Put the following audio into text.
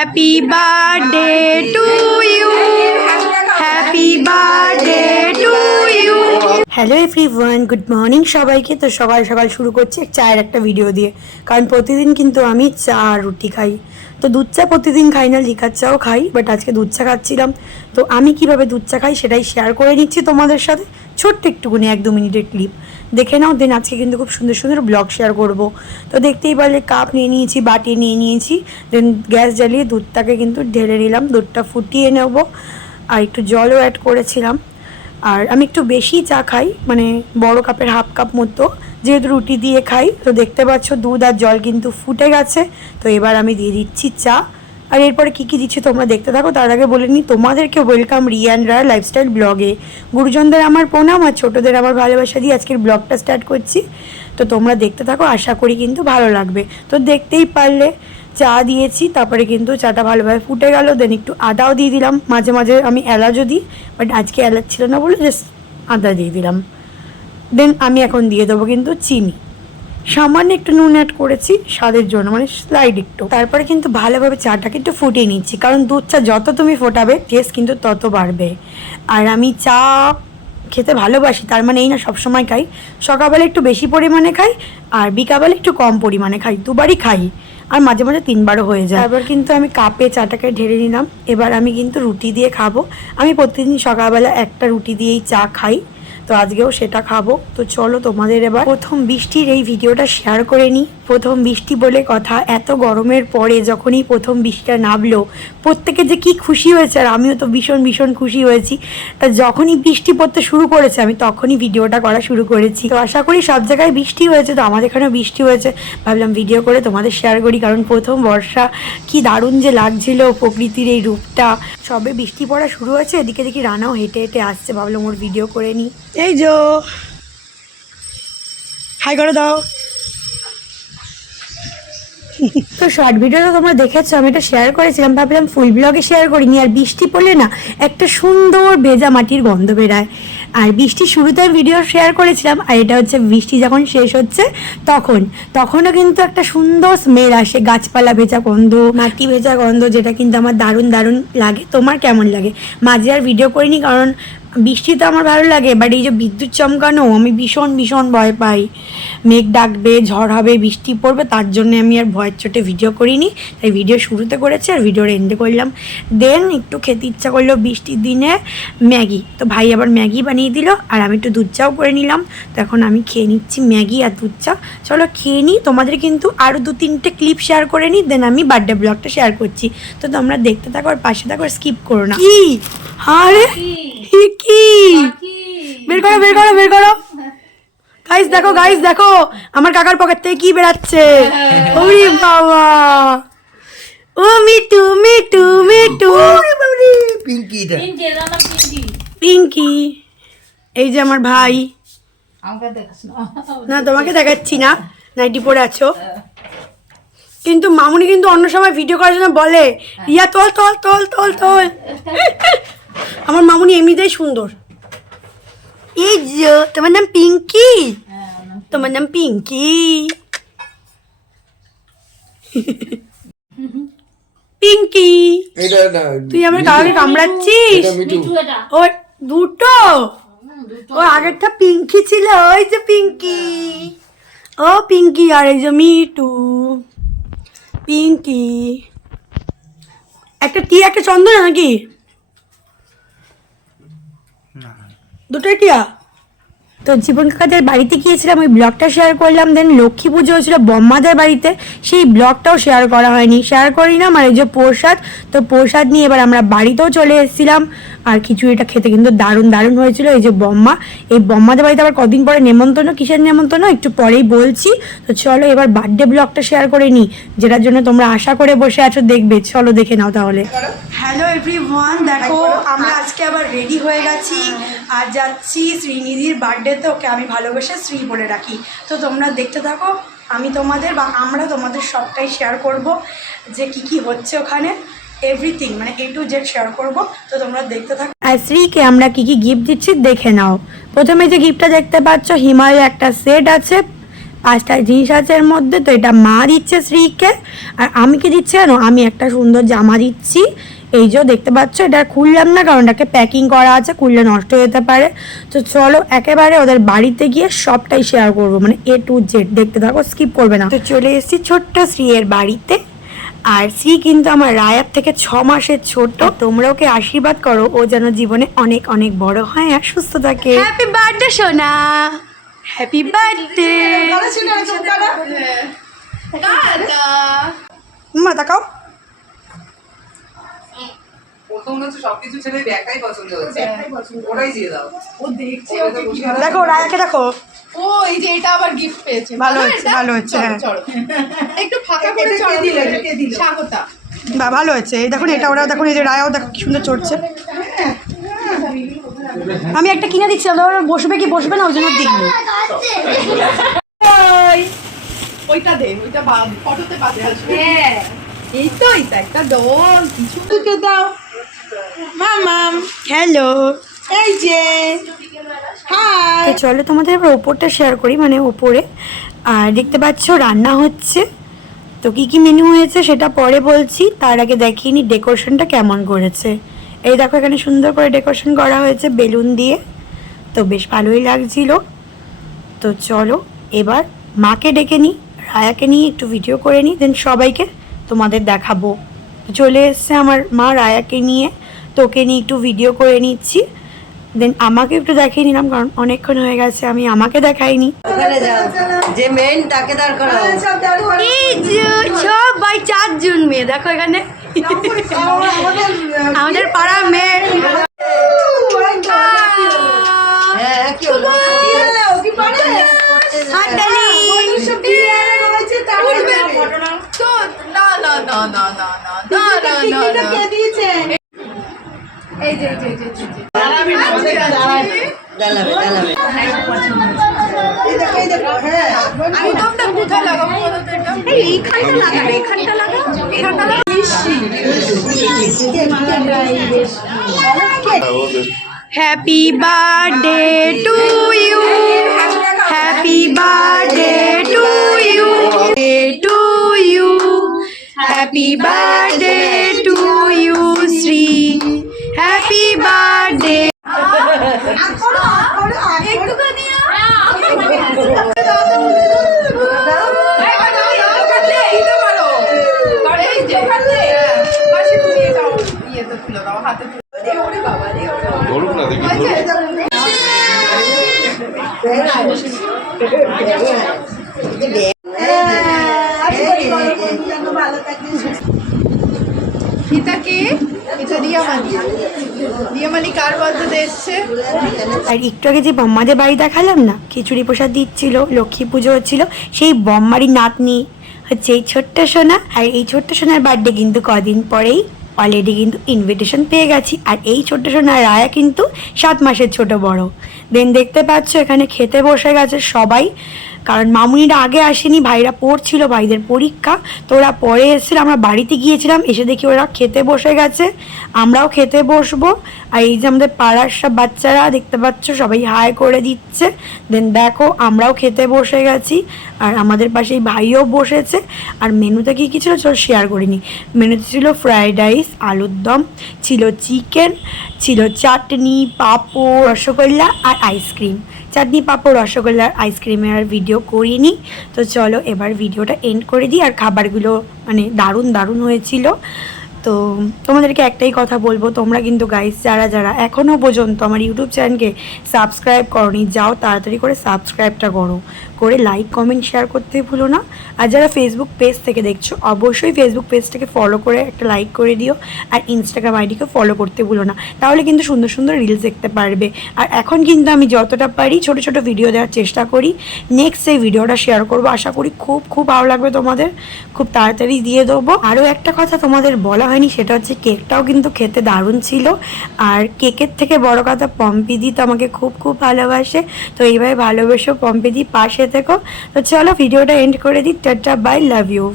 Happy birthday to you, happy birthday to you. Hello everyone, good morning সবাইকে। তো সকাল সকাল শুরু করছি চায়ের একটা ভিডিও দিয়ে, কারণ প্রতিদিন কিন্তু আমি চা আর রুটি খাই। তো দুধ চা প্রতিদিন খাই না, লিকার চাও খাই, বাট আজকে দুধ চা খাচ্ছিলাম। তো আমি কিভাবে দুধ চা খাই সেটাই শেয়ার করে নিচ্ছি তোমাদের সাথে, ছোট্ট একটুকুনি 1-2 মিনিটের ক্লিপ দেখে নাও। দেন আজকে কিন্তু খুব সুন্দর সুন্দর ব্লগ শেয়ার করব। তো দেখতেই পারলে কাপ নিয়ে নিয়েছি, বাটি নিয়ে নিয়েছি, দেন গ্যাস জ্বালিয়ে দুধটাকে কিন্তু ঢেলে নিলাম, দুধটা ফুটিয়ে নেব, আর একটু জলও অ্যাড করেছিলাম। আর আমি একটু বেশি চা খাই, মানে বড় কাপের হাফ কাপ মতো, যেহেতু রুটি দিয়ে খাই। তো দেখতে পাচ্ছ দুধ আর জল কিন্তু ফুটে গেছে। তো এবার আমি দিয়ে দিচ্ছি চা, আর এরপরে কী কী দিচ্ছি তোমরা দেখতে থাকো। তার আগে বলে নিই, তোমাদেরকে ওয়েলকাম রিয়ান রায় লাইফস্টাইল ব্লগে। গুরুজনদের আমার প্রণাম আর ছোটোদের আমার ভালোবাসা দিয়ে আজকের ব্লগটা স্টার্ট করছি। তো তোমরা দেখতে থাকো, আশা করি কিন্তু ভালো লাগবে। তো দেখতেই পারলে চা দিয়েছি, তারপরে কিন্তু চাটা ভালোভাবে ফুটে গেল। দেন একটু আদাও দিয়ে দিলাম, মাঝে মাঝে আমি এলাচও দিই, বাট আজকে এলাচ ছিল না বলে জাস্ট আদা দিয়ে দিলাম। দেন আমি এখন দিয়ে দেবো কিন্তু চিনি, সামান্য একটু নুন অ্যাড করেছি স্বাদের জন্য, মানে স্লাইড একটু। তারপরে কিন্তু ভালোভাবে চাটাকে একটু ফুটিয়ে নিচ্ছি, কারণ দুধ চা যত তুমি ফোটাবে টেস্ট কিন্তু তত বাড়বে। আর আমি চা খেতে ভালোবাসি, তার মানে এই না সবসময় খাই। সকালবেলা একটু বেশি পরিমাণে খাই, আর বিকালবেলা একটু কম পরিমাণে খাই, দুবারই খাই, আর মাঝে মাঝে 3বারও হয়ে যায়। তারপর কিন্তু আমি কাপে চাটাকে ঢেলে নিলাম। এবার আমি কিন্তু রুটি দিয়ে খাবো। আমি প্রতিদিন সকালবেলা একটা রুটি দিয়েই চা খাই, তো আজকেও সেটা খাবো। তো চলো তোমাদের এবার প্রথম বৃষ্টির এই ভিডিওটা শেয়ার করে নিই। প্রথম বৃষ্টি বলে কথা, এত গরমের পরে যখনই প্রথম বৃষ্টিটা নামলো, প্রত্যেকে যে কি খুশি হয়েছে, আর আমিও তো ভীষণ ভীষণ খুশি হয়েছি। তা যখনই বৃষ্টি পড়তে শুরু করেছে আমি তখনই ভিডিওটা করা শুরু করেছি। তো আশা করি সব জায়গায় বৃষ্টি হয়েছে, তো আমাদের এখানেও বৃষ্টি হয়েছে। ভাবলাম ভিডিও করে তোমাদের শেয়ার করি, কারণ প্রথম বর্ষা কি দারুণ যে লাগছিল, প্রকৃতির এই রূপটা। সবে বৃষ্টি পড়া শুরু হয়েছে, এদিকে দেখি রানাও হেঁটে হেঁটে আসছে, ভাবলাম ওর ভিডিও করে নিই। এই যো, হাই করে দাও। তো শর্ট ভিডিওটা তোমরা দেখেছো, আমি এটা শেয়ার করেছিলাম, ভাবলাম ফুল ব্লগে শেয়ার করিনি। আর বৃষ্টি পড়লে না একটা সুন্দর ভেজা মাটির গন্ধ বেরায়। আর বৃষ্টির শুরুতে ভিডিও শেয়ার করেছিলাম, আর এটা হচ্ছে বৃষ্টি যখন শেষ হচ্ছে তখনও কিন্তু একটা সুন্দর স্মেল আসে, গাছপালা ভেজা গন্ধ, মাটি ভেজা গন্ধ, যেটা কিন্তু আমার দারুণ দারুণ লাগে। তোমার কেমন লাগে? মাঝে আর ভিডিও করিনি, কারণ বৃষ্টি তো আমার ভালো লাগে, বাট এই যে বিদ্যুৎ চমকানো আমি ভীষণ ভীষণ ভয় পাই। মেঘ ডাকবে, ঝড় হবে, বৃষ্টি পড়বে, তার জন্য আমি আর ভয়ের চোটে ভিডিও করিনি। তাই ভিডিও শুরুতে করেছি আর ভিডিওর এন্ডে করলাম। দেন একটু খেতে ইচ্ছা করলো বৃষ্টির দিনে ম্যাগি, তো ভাই আবার ম্যাগি বানিয়ে দিল, আর আমি একটু দুধ চাও করে নিলাম। তো এখন আমি খেয়ে নিচ্ছি ম্যাগি আর দুধ চা। চলো খেয়ে নিই, তোমাদের কিন্তু আরও 2-3টে ক্লিপ শেয়ার করে নিই, দেন আমি বার্থডে ব্লগটা শেয়ার করছি। তো তোমরা দেখতে থাকো আর পাশে থাকো, স্কিপ করো না। কি আরে কি বের করো বের করো বের করো। গাইস দেখো, গাইস দেখো, আমার কাকার পকেট থেকে কি বেরাচ্ছে। ওরে বাবা, ও মিটু মিটু মিটু, পিঙ্কি পিঙ্কি। এই যে আমার ভাই, না তোমাকে দেখাচ্ছি না, নাইটি পরে আছো। কিন্তু মামুনি কিন্তু অন্য সময় ভিডিও করার জন্য বলে, রিয়া তোল তোল তোল তোল তোল। আমার মামুনি এমনিতেই সুন্দর। এই যে তোমার নাম পিঙ্কি, তোমার নাম পিঙ্কি। পিঙ্কি, তুই আমার কাকাকে কামড়াচ্ছিস? ও দুটো, ও আগেরটা পিঙ্কি ছিল, ওই যে পিঙ্কি, ও পিঙ্কি। আর এই যে মিটু, পিঙ্কি। একটা টিয়া একটা চন্দনা নাকি? দুটোই টিয়া। তো জীবন কাকাদের বাড়িতে গিয়েছিলাম, ওই ব্লগটা শেয়ার করলাম। দেন লক্ষ্মী পুজো হয়েছিল বম্মাদের বাড়িতে, সেই ব্লগটাও শেয়ার করা হয়নি, শেয়ার করি না। আর এই যে প্রসাদ, তো প্রসাদ নিয়ে এবার আমরা বাড়িতেও চলে এসেছিলাম। আর খিচুড়িটা খেতে কিন্তু দারুণ দারুণ হয়েছিল। এই যে বম্মা, এই বম্মাদের বাড়িতে আবার কদিন পরে নেমন্তন্ন, কিসের নেমন্তন্ন একটু পরেই বলছি। তো চলো এবার বার্থডে ব্লগটা শেয়ার করে নিই, যেটার জন্য তোমরা আশা করে বসে আছো দেখবে। চলো দেখে নাও তাহলে। হ্যালো এভরিওয়ান, দেখো আমরা আজকে আবার রেডি হয়ে গেছি আর যাচ্ছি শ্রীনিধির বার্থডেতে। ওকে আমি ভালোবেসে শ্রী বলে রাখি। তো তোমরা দেখতে থাকো, আমি তোমাদের বা আমরা তোমাদের সবটাই শেয়ার করব, যে কি কি হচ্ছে ওখানে, এভরিথিং মানে A to Z শেয়ার করব। তো তোমরা দেখতে থাকো। আর শ্রীকে আমরা কি কি গিফট দিচ্ছি দেখে নাও। প্রথমে যে গিফটটা দেখতে পাচ্ছ, হিমালয় একটা সেট আছে, 5টা জিনিস আছে এর মধ্যে। তো এটা মা দিচ্ছে শ্রীকে, আর আমি কি দিচ্ছি জানো, আমি একটা সুন্দর জামা দিচ্ছি। এই যে দেখতে পাচ্ছ, এটা খুললাম না কারণ এটাকে প্যাকিং করা আছে, খুললে নষ্ট হয়ে যেতে পারে। তো চলো একেবারে ওদের বাড়িতে গিয়ে সবটাই শেয়ার করবো, মানে A to Z দেখতে থাকো, স্কিপ করবে না। তো চলে এসেছি ছোট্ট শ্রীয়ের বাড়িতে। আর শ্রী কিন্তু আমার রায়ার থেকে 6 মাসের ছোট। তোমরা ওকে আশীর্বাদ করো, ও যেন জীবনে অনেক অনেক বড় হয় আর সুস্থ থাকে। হ্যাপি বার্থডে সোনা, হ্যাপি বার্থডে। মা তাকাও। দেখো রায়াকে দেখো। ও এই যে এটা আবার গিফট পেয়েছে, ভালো হয়েছে, ভালো হয়েছে, হ্যাঁ। চলো একটু ফাঁকা করে চলো, স্বাগতা। ভালো হয়েছে। এই দেখুন, এটা ওরাও দেখুন, এই যে রায়াও দেখো কি সুন্দর চড়ছে। আমি একটা কিনে দিচ্ছি, ওরা বসবে কি বসবে না ওই জন্য দিইনি। ওইটা দে, ওইটা ফটোতে পাতে আসবে। হ্যাঁ এই তো, এইটা একটা দল কিছু তোকে দাও মামাম। হ্যালো, এই যে হাই। তো চলো তোমাদের এবার ওপরটা শেয়ার করি, মানে ওপরে। আর দেখতে পাচ্ছ রান্না হচ্ছে। তো কী কী মেনু হয়েছে সেটা পরে বলছি, তার আগে দেখিয়ে নি ডেকোরেশনটা কেমন করেছে। এই দেখো এখানে সুন্দর করে ডেকোরেশন করা হয়েছে বেলুন দিয়ে, তো বেশ ভালোই লাগছিল। তো চলো এবার মাকে ডেকে নিই, রায়াকে নিয়ে একটু ভিডিও করে নিই, দেন সবাইকে তোমাদের দেখাবো। চলে এসছে আমার মা রায়াকে নিয়ে, তোকে নিয়ে একটু ভিডিও করে নিচ্ছি, দেন আমাকে একটু দেখিয়ে নিলাম কারণ অনেকক্ষণ হয়ে গেছে আমি আমাকে দেখাইনি। ওখানে যাও, যে মেন তাকে দাঁড় করাও। সবাই 4 জন মেয়ে দেখো এখানে, আমাদের পাড়ার মেয়ে। হ্যাঁ কি হলো? হাততালি। তো না না না না না না না না না কে দিয়েছে? এই যে এই যে দাঁড়াবে দাঁড়াবে। আমি তোমরা কোথায় লাগাবো বলো তো? এটা এইখানটা লাগাবে, এইখানটা লাগাবো, এইখানটা লাগাবো। Happy birthday to you, happy birthday to you, to you, happy birthday to you Shri, happy birthday. একটুখানি ধরুক না দেখি, দিয়ামালি কার বার্থডে এসছে? আর একটু আগে যে বম্মাদের বাড়ি দেখালাম না, খিচুড়ি প্রসাদ দিচ্ছিল, লক্ষ্মী পুজো হচ্ছিল, সেই বম্মারই নাতনি হচ্ছে এই ছোট্ট সোনা। আর এই ছোট্ট সোনার বার্থডে কিন্তু কদিন পরেই অলরেডি কিন্তু ইনভিটেশন পেয়ে গেছি। আর এই ছোট্ট সোনা রায়া কিন্তু 7 মাসের ছোট বড়। দেন দেখতে পাচ্ছ এখানে খেতে বসে গেছে সবাই, কারণ মামুনিরা আগে আসেনি, ভাইরা পড়ছিল, ভাইদের পরীক্ষা, তো ওরা পরে এসেছিল, আমরা বাড়িতে গিয়েছিলাম, এসে দেখি ওরা খেতে বসে গেছে, আমরাও খেতে বসবো। আর এই যে আমাদের পাড়ার সব বাচ্চারা দেখতে পাচ্ছ সবাই হাই করে দিচ্ছে। দেন দেখো আমরাও খেতে বসে গেছি, আর আমাদের পাশেই ভাইও বসেছে। আর মেনুতে কী কী ছিল চল শেয়ার করিনি। মেনুতে ছিল ফ্রায়েড রাইস, আলুর দম, ছিল চিকেন, ছিল চাটনি, পাঁপড়, রসগোল্লা আর আইসক্রিম। চাটনি, পাঁপড়, রসগোল্লার আইসক্রিমের আর ভিডিও করিনি। তো চলো এবার ভিডিওটা এন্ড করে দিই। আর খাবারগুলো মানে দারুণ দারুণ হয়েছিল। তো তোমাদেরকে একটাই কথা বলবো, তোমরা কিন্তু গাইস যারা যারা এখনও পর্যন্ত আমার ইউটিউব চ্যানেলকে সাবস্ক্রাইব করোনি, যাও তাড়াতাড়ি করে সাবস্ক্রাইবটা করো, করে লাইক কমেন্ট শেয়ার করতে ভুলো না। আর যারা ফেসবুক পেজ থেকে দেখছো অবশ্যই ফেসবুক পেজটাকে ফলো করে একটা লাইক করে দিও, আর ইনস্টাগ্রাম আইডিকে ফলো করতে ভুলো না, তাহলে কিন্তু সুন্দর সুন্দর রিলস দেখতে পারবে। আর এখন কিন্তু আমি যতটা পারি ছোট ছোট ভিডিও দেওয়ার চেষ্টা করি। নেক্সট এই ভিডিওটা শেয়ার করবো, আশা করি খুব খুব ভালো লাগবে তোমাদের, খুব তাড়াতাড়ি দিয়ে দেবো। আরও একটা কথা তোমাদের বলা হয়নি, সেটা হচ্ছে কেকটাও কিন্তু খেতে দারুণ ছিল। আর কেকের থেকে বড় কথা পম্পিদি তো আমাকে খুব খুব ভালোবাসে, তো এইভাবে ভালোবেসো পম্পিদি, পাশে থেকো। তো চলো ভিডিওটা এন্ড করে দিই, টাটা, বাই, লাভ ইউ।